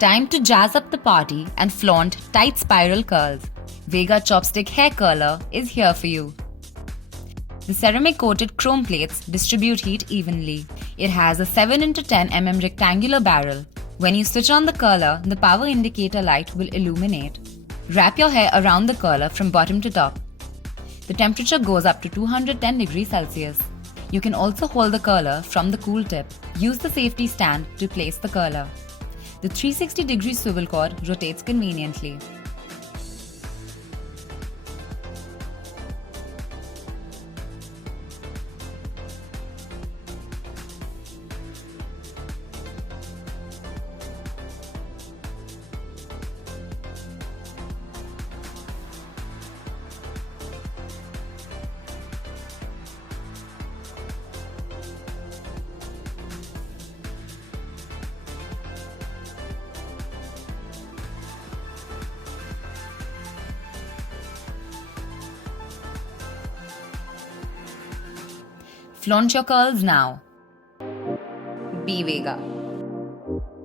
Time to jazz up the party and flaunt tight spiral curls. Vega Chopstick hair curler is here for you. The ceramic-coated chrome plates distribute heat evenly. It has a 7x10 mm rectangular barrel. When you switch on the curler, the power indicator light will illuminate. Wrap your hair around the curler from bottom to top. The temperature goes up to 210 degrees Celsius. You can also hold the curler from the cool tip. Use the safety stand to place the curler. The 360-degree swivel cord rotates conveniently. Flaunt your curls now. Be Vega.